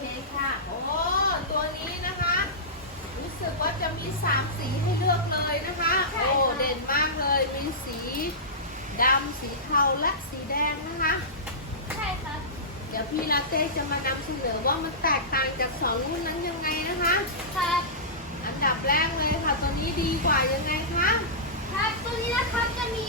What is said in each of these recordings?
คค่ะ โอ้ ตัวนี้นะคะ รู้สึกว่าจะมีสามสีให้เลือกเลยนะคะ โอ้ เด่นมากเลย มีสีดำสีเทาและสีแดงนะคะ ใช่ค่ะ เดี๋ยวพี่ลาเต้จะมานำเสนอว่ามันแตกต่างจากสองรุ่นนั้นยังไงนะคะค่ะอันดับแรกเลยค่ะ ตัวนี้ดีกว่ายังไงคะ ครับ ตัวนี้นะครับจะมี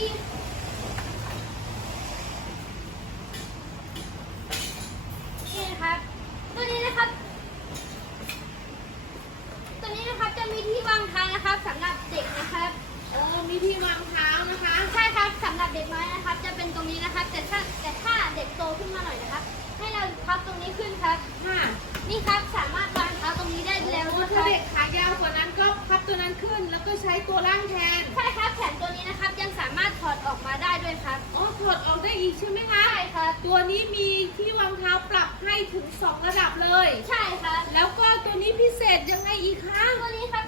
ที่วางเท้านะคะ ใช่ครับสำหรับเด็กน้อยนะครับ จะเป็นตรงนี้นะครับ แต่ถ้าแต่ถ้าเด็กโตขึ้นมาหน่อยนะครับ ให้เราพับตรงนี้ขึ้นครับ ค่ะนี่ครับสามารถวางเท้าตรงนี้ได้แล้วโอ้นะคถ้ารับเด็กขายาวกว่านั้นก็พับตัวนั้นขึ้น แล้วก็ใช้ตัวล่างแทนใช่ครับแขนตัวนี้นะครับยังสามารถถอดออกมาได้ด้วยครับอ๋อถอดออกได้อีกใช่ไหมคะ ใช่ครับ ตัวนี้มีที่วางเท้าปรับให้ถึง 2 ระดับเลย ใช่ครับแล้วก็ตัวนี้พิเศษยังไงอีกคะ ตัวนี้ครับ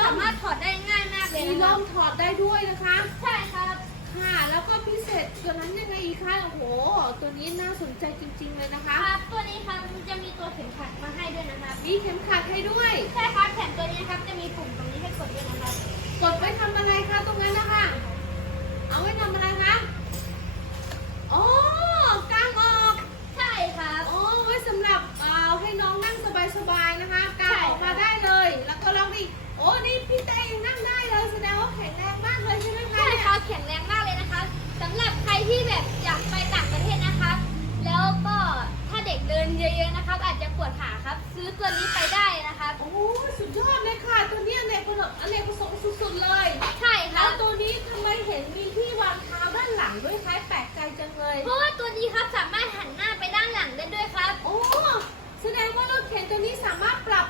สามมารถถอดได้ง่ายมากเลยมีนะคร่รับมถอดได้ด้วยนะคะ ใช่ครับ ค่ะ แล้วก็พิเศษตัวนั้นยังไงอีกคะโอ้โห ตัวนี้น่าสนใจจริง ๆ เลยนะคะครับตัวนี้ครับจะมีตัวเข็มขัดมาให้ด้วยนะครับ มีเข็มขัดให้ด้วย ใช่ครับแถมตัวนี้นะครับจะมีปุ่มตรง อตัวนี้ไปได้นะครับโอ้สุดยอดเลยค่ะ ตัวนี้อเนกประสงค์อเนกประสงค์สุดๆเลยใช่คแล้รัวบตัวนี้ทำไมเห็นมีที่วางเท้าด้านหลังด้วยคะแปลกใจจังเลย เพราะว่าตัวนี้ครับสามารถหันหน้าไปด้านหลังได้ด้วยครับ โอ้แสดงว่ารถเข็นตัวนี้สามารถปรับ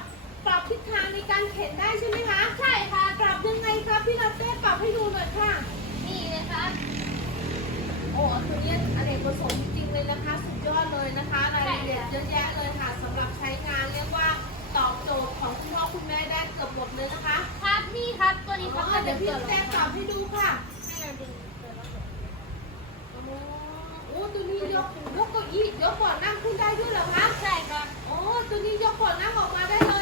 ปรับทิศทางในการเข็นได้ใช่ไหมคะ ใช่ครับปรับยังไงครับพี่ลาเต้ปรับให้ดูหน่อยค่ะ นี่เลยครับโอ้ตัวนี้อเนกประสงค์ จะแจ้งปรับให้ดูค่ะให้เราดึงตัวล็อกโอ้โอ้ตัวนี้ยกยกเก้าอี้ยกเบาะนั่งขึ้นได้ด้วยเหรอคะใช่ครับโอ้ตัวนี้ยกเบาะนั่งออกมาได้เลย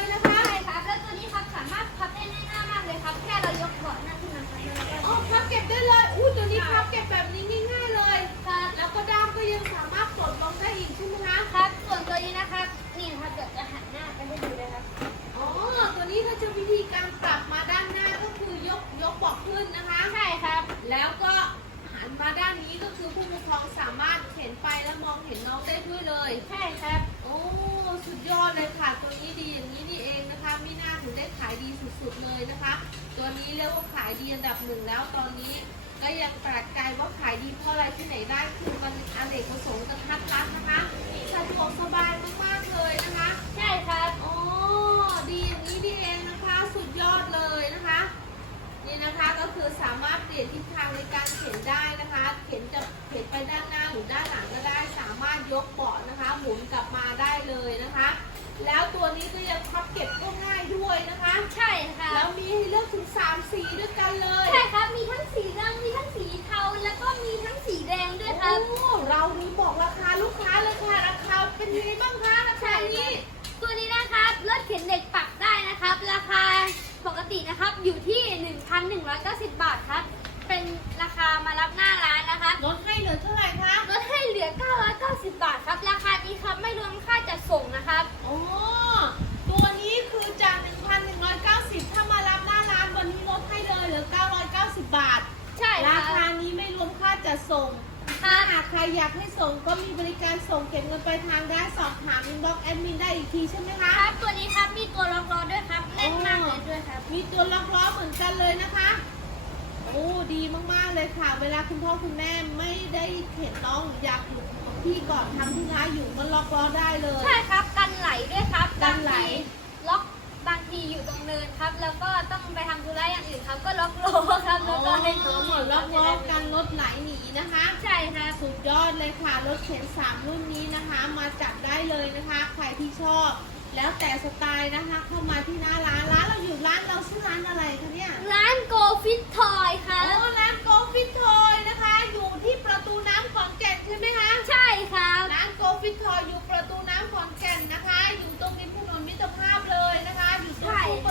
แล้วก็หันมาด้านนี้ก็คือผู้ปกครองสามารถเห็นไปแล้วมองเห็นน้องได้ด้วยเลย ใช่ครับ โอ้สุดยอดเลยค่ะ ตัวนี้ดีอย่างนี้นี่เองนะคะมีหน้าถึงได้ขายดีสุดๆเลยนะคะ ตัวนี้เรียกว่าขายดีอันดับหนึ่งแล้วตอนนี้ก็ยังแปลกใจว่าขายดีเพราะอะไรที่ไหนได้คือมันอเนกประสงค์กระทัดรัดนะคะ ไปด้านหน้าหรือด้านหลังก็ได้สามารถยกเบาะนะคะ หมุนกลับมาได้เลยนะคะ แล้วตัวนี้ก็ยังพับเก็บก็ง่ายด้วยนะคะ ใช่ครัแล้บวมีให้เลือกถึง3สีด้วยกันเลยใช่ครับ มีทั้งสีดำมีทั้งสีเทา แล้วก็มีทั้งสีแดงด้วยครับ โอ้เรานี้บอกราคาลูกค้าเลยค่ะราคาเป็นยังไงบ้างคะราคานี้ ตัวนี้นะครับรถเข็นเด็กปรับได้นะครับ ราคาปกตินะครับอยู่ที่ 1,190 บาทครับ เป็นราคามารับหน้าร้านนะคะ ลดให้เหลือเท่าไหร่คะ ลดให้เหลือ 990 บาทครับ ราคานี้ครับไม่รวมค่าจัดส่งนะครับ โอ้ตัวนี้คือจาก 1,190 ถ้ามารับหน้าร้านวันนี้ลดให้เลยเหลือ 990 บาท ใช่ค รา รับ คานี้ไม่รวมค่าจัดส่ง ครั ถ้า บ หากใครอยากให้ส่งก็มีบริการส่งเก็บเงินปลายทางได้สอบถามอินบ็อกแอดมินได้อีกทีใช่ไหมคะ ครับตัวนี้ครับมีตัวล็อกล้อด้วยครับแน่นมากเลยด้วยครับ มีตัวล็อกล้อเหมือนกันเลยนะคะ โอ้ดีมากๆเลยค่ะ เวลาคุณพ่อคุณแม่ไม่ได้เห็นน้องอยากอยู่กับที่ก่อนทำธุระอยู่ก็ล็อกล้อได้เลย ใช่ครับกันไหลด้วยครับกันไหล บางทีล็อกบางทีอยู่ตรงเนินครับ แล้วก็ต้องไปทำธุระอย่างอื่นครับ สุดยอดเลยค่ะ รถเข็นสามรุ่นนี้นะคะ มาจับได้เลยนะคะ ใครที่ชอบ แล้วแต่สไตล์นะคะ เข้ามาที่หน้าร้าน ร้านเราอยู่ร้านเราชื่อร้านอะไรคะเนี่ย ร้านโกฟิตทอยครัโอ้บร้านโกฟิตทอยนะคะ อยู่ที่ประตูน้ำขอนแก่นใช่ไหมคะ ใช่ครับ ร้านโกฟิตทอยอยู่ประตูน้ำขอนแก่นนะคะ อยู่ตรงริมถนนมิตรภาพเลยนะคะ อยู่ตรง อีก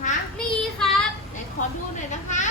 คะ มีครับ ไหนขอดูหน่อยนะคะ